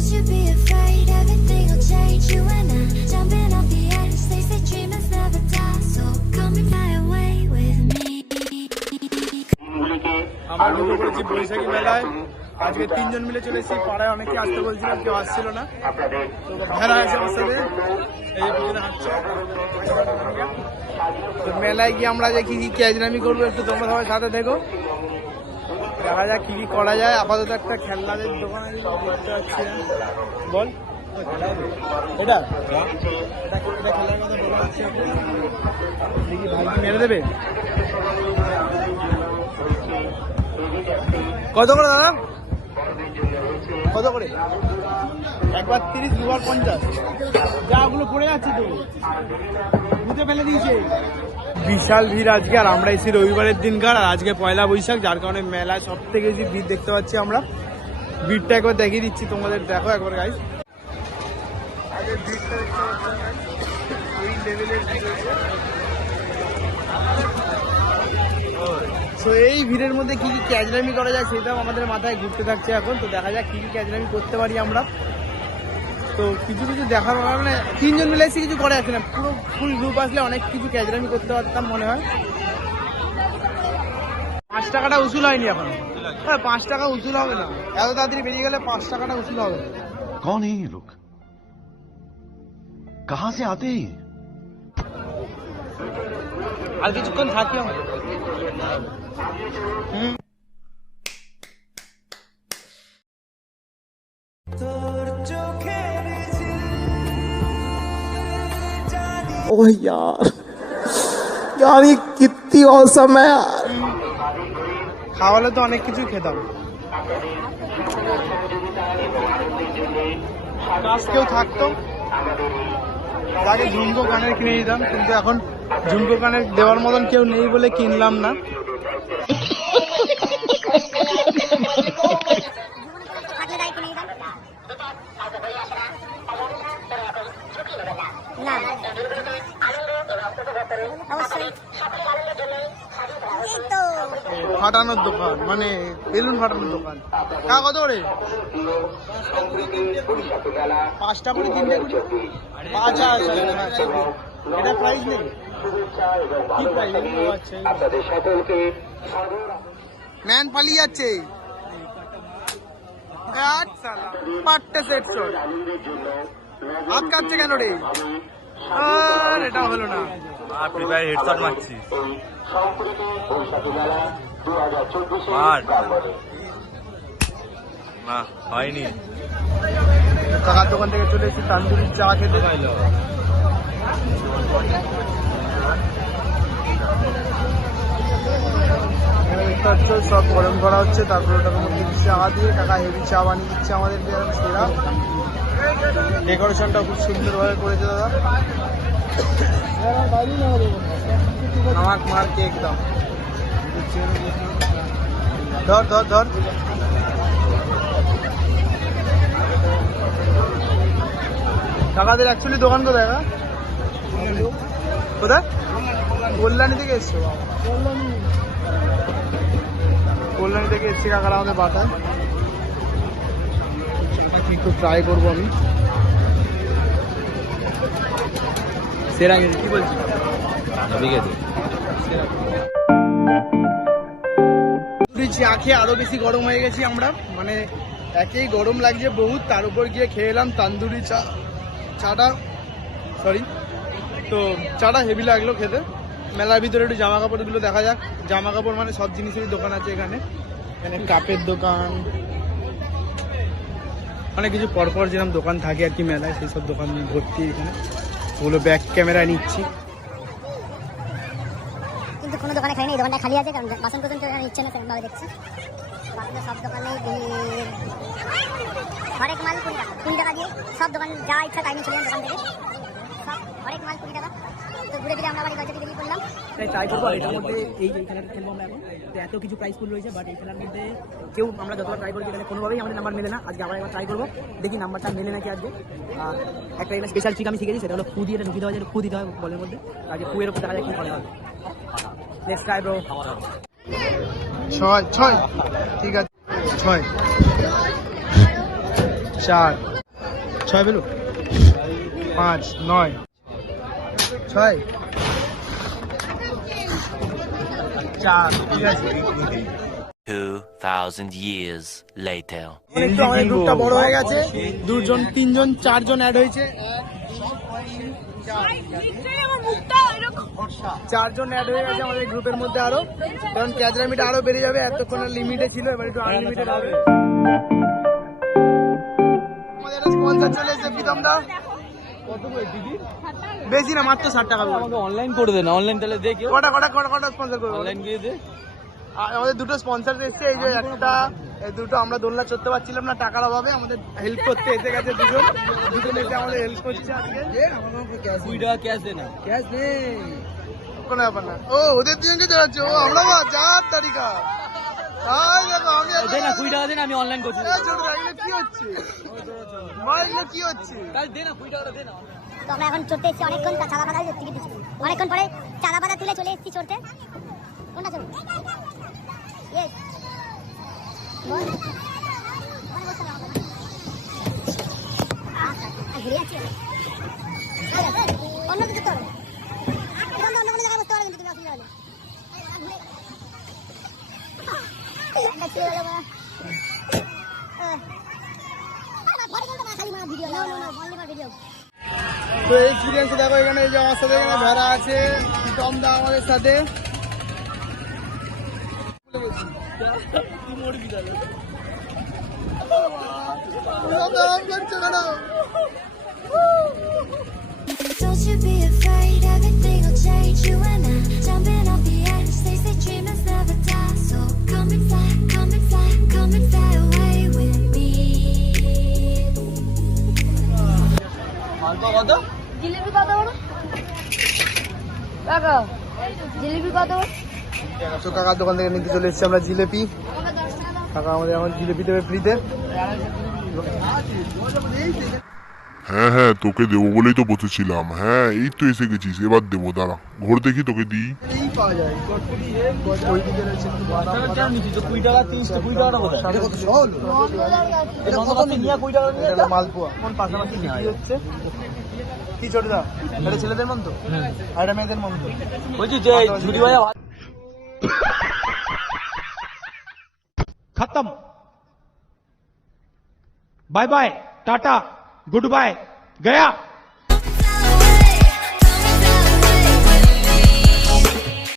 Don't you be afraid, everything will change. You and I jumping off the edge. They say dreamers never die, so come and fly away with me. আমরা ঢুকে পড়েছি বৈশাখী মেলায়। আজকে 3 জন মিলে চলে এসেছি। পাড়ায় অনেকে আসতে বলছিল, কেউ আসছিল না। তো ভেড়া আছে আমার সাথে, এই যে পিছনে হাঁটছে। তো মেলায় গিয়ে আমরা যে কি কি ক্যাজরামি করবো একটু তোমরা সবাই সাথে দেখো, দেখা যাক কি কি করা যায়। আপাতত একটা খেলনাদের দোকান আছে দেখতে পাচ্ছি। বল এটা খেলার কথা বলা হচ্ছে, দেখি ভাই মেরে দেবে। কত করে দাদা, কত করে? একবার 30, দুবার 50। যা ওগুলো পড়ে যাচ্ছে তো বুঝে ফেলে দিয়েছে। বিশাল ভিড় আজকে, আর আমরা এসেছি রবিবারের দিনকার, আর আজকে পয়লা বৈশাখ, যার কারণে মেলায় সব থেকে বেশি ভিড় দেখতে পাচ্ছি আমরা। ভিড়টা একবার দেখিয়ে দিচ্ছি তোমাদের, দেখো একবার গাইস। আজকে ভিড়টা দেখতে পাচ্ছেন গাইস, এই লেভেলের ভিড় হয়েছে। তো এই ভিড়ের মধ্যে কি কি ক্যাজরামি করা যায় সেটাও আমাদের মাথায় ঘুরতে থাকছে এখন। তো দেখা যাক কি কি ক্যাজরামি করতে পারি আমরা। তো কিছু কিছু দেখার মানে 3 জন মিলে এসে কিছু করে আসে না, পুরো ফুল গ্রুপ আসলে অনেক কিছু ক্যাজরামি করতে পারতাম মনে হয়। 5 টাকাটা উসুল হয়নি এখন। হ্যাঁ 5 টাকা উসুল হবে না, এত তাড়াতাড়ি বেরিয়ে গেলে 5 টাকাটা উসুল হবে। कौन है ये लोग, कहां से आते हैं? আর কিছুক্ষণ থাকি আমরা। ओह यार यार ये कितनी औसम है यार। খাওয়ালে তো অনেক কিছু খেতাম। কেউ থাকতো আগে ঝুমকো কানের কিনে দিতাম, কিন্তু এখন ঝুমকো কানের দেওয়ার মতন কেউ নেই বলে কিনলাম না। ফাটানোর দোকান, মানে বেলুন ফাটানোর দোকান। কত করে? 5টা করে 3টে করে। আচ্ছা আচ্ছা, এটা প্রাইস নেই, কি প্রাইস? ম্যান পালিয়ে যাচ্ছে। পাট্টে সেট শট হাত কাটছে কেন রে? আর এটা হলো না, আপনি ভাই হেডশট মারছি। না হয়নি। কাকার দোকান থেকে চলে এসেছি তান্দুরি চা খেতে। সব গরম করা হচ্ছে, তারপরে ওটার মধ্যে চা দিয়ে কাকা হেভি চা বানিয়ে দিচ্ছে আমাদেরকে, সেরা। ডেকোরেশনটা খুব সুন্দরভাবে করেছে দাদা। আমার মার কেক দাম, ধর ধর ধর। কাকাদের অ্যাকচুয়ালি দোকান কোথায়? কোথায়? কল্যাণী থেকে এসছো? কল্যাণী থেকে এসছি কাকারা আমাদের বাটায়। একটু ট্রাই করবো আমি। সেরা কি বলছি, চা খেয়ে আরো বেশি গরম হয়ে গেছি আমরা, মানে একেই গরম লাগছে বহুত, তার উপর গিয়ে খেয়ে এলাম তান্দুরি চা। চাটা হেভি লাগলো খেতে। মেলার ভিতরে একটু জামা কাপড়গুলো দেখা যাক। জামা কাপড় মানে সব জিনিসেরই দোকান আছে এখানে। এখানে কাপের দোকান, অনেক কিছু পরপর যেরকম দোকান থাকে আর কি মেলায়, সেই সব দোকান ভর্তি এখানে। ওগুলো ব্যাক ক্যামেরায় নিচ্ছি। কিন্তু কোনো দোকানে খাইনি, এই দোকানটা খালি আছে, কারণ বাসন কোসন কেউ নিচ্ছে না, সেরকমভাবে দেখছি। বাকিটা সব দোকানেই হরেক মাল 20 টাকা দিয়ে, সব দোকান যা ইচ্ছা তাই নিয়ে চলে যান দোকান থেকে, সব হরেক মাল 20 টাকা। তো ঘুরে ফিরে আমরা বাড়ি বাড়িতে বেরিয়ে পড়লাম। ট্রাই করবো এটার মধ্যে, এই যে খেলাটা খেলবো আমরা এখন। তো এত কিছু প্রাইস ফুল রয়েছে, বাট এই খেলার মধ্যে কেউ আমরা যতবার ট্রাই করি এখানে কোনোভাবেই আমাদের নাম্বার মেলে না। আজকে আবার একবার ট্রাই করবো, দেখি নাম্বারটা মেলে নাকি আজকে। একটা এখানে স্পেশাল ট্রিক আমি শিখেছি, সেটা হলো ফু দিয়ে এটা ঢুকিয়ে দেওয়া যায়, ফু দিতে হয় বলের মধ্যে। আজকে ফুয়ের উপর দেখা যায় কি করা হবে। Next try bro. 6 ঠিক আছে, 6 4 ছয় পেলো 5 9 6 4 ঠিক আছে 2,000 years later. একটু আমাদের গ্রুপটা বড় হয়ে গেছে, 2 জন 3 জন 4 জন অ্যাড হয়েছে, 4 জন অ্যাড হয়ে গেছে আমাদের গ্রুপের মধ্যে আরো, কারণ ক্যাজরামিটা আরো বেড়ে যাবে, এতক্ষণ লিমিটে ছিল, এবার একটু আনলিমিটেড হবে। আমাদের একটা স্পন্সর চলে এসেছে, প্রীতম দা। কত করে টিকিট? বেশি না, মাত্র 60 টাকা। আমাকে অনলাইন করে দে না, অনলাইন তাহলে দেখি কটা স্পন্সর করবো? অনলাইন দিয়ে দে। আর আমাদের দুটো স্পন্সর এসেছে, এই যে একটা, এই দুটো আমরা দোলনা চড়তে পারছিলাম না টাকার অভাবে, আমাদের হেল্প করতে এসে গেছে দুজন এসে আমাদের হেল্প করছে আজকে। 2 টাকা ক্যাশ দে না। ক্যাশ নেই। কোনো ব্যাপার না। ও ওদের দুজনকে চড়াচ্ছে, ও আমরা বা 4 তারিখা। তাই দেখো আমি দে না 2 টাকা দে না, আমি অনলাইন করছি। ছোট রাখলে কি হচ্ছে ভাই, এগুলো কি হচ্ছে? তাহলে দে না 2 টাকা দে না। তো আমরা এখন চড়তে এসেছি অনেকক্ষণ, চাঁদা পাতা টিকিট দিচ্ছি, অনেকক্ষণ পরে চাঁদা পাতা তুলে চলে এসেছি চড়তে। কোনটা চড়বো? ইয়েস ঘুরে যাচ্ছি অন্য কিছু তো অন্য কোনো জায়গায় বসতে পারো, কিন্তু তুমি অসুবিধা হলে তো এই এক্সপিরিয়েন্স দেখো, এখানে এই যে আমার সাথে এখানে ভেড়া আছে, প্রীতম দা আমাদের সাথে। Don't you be afraid, everything will change. You and I, jumping off the edge. They say dreamers never die. So come and fly, come and fly, come and fly away with me. মালপা কত? জিলিপি কত বড় কাকা? জিলিপি কত? তো কাকার দোকান থেকে নিতে চলে এসেছি আমরা জিলেপি। কাকা আমাদের এখন জিলেপি দেবে ফ্রিতে। হ্যাঁ হ্যাঁ, তোকে দেবো বলেই তো বসেছিলাম। হ্যাঁ এই তো এসে গেছিস, এবার দেবো, দাঁড়া ঘোর দেখি তোকে দিই। এই পাওয়া যায় ওই দিকে রয়েছে কেন নিচ্ছিস? 2 টাকা 30 20 টাকা কোথায়? এটা কত সহজ? এটা কত নিয়ে 20 টাকা নিয়ে এটা মালপোয়া। কোন পাশাপাশি নিয়ে কি হচ্ছে? কি চড়দা? এটা ছেলেদের মন তো, আর এটা মেয়েদের মন তো। বলছি যে ঝুড়ি ভাই खत्म। Bye bye, tata, goodbye, गया।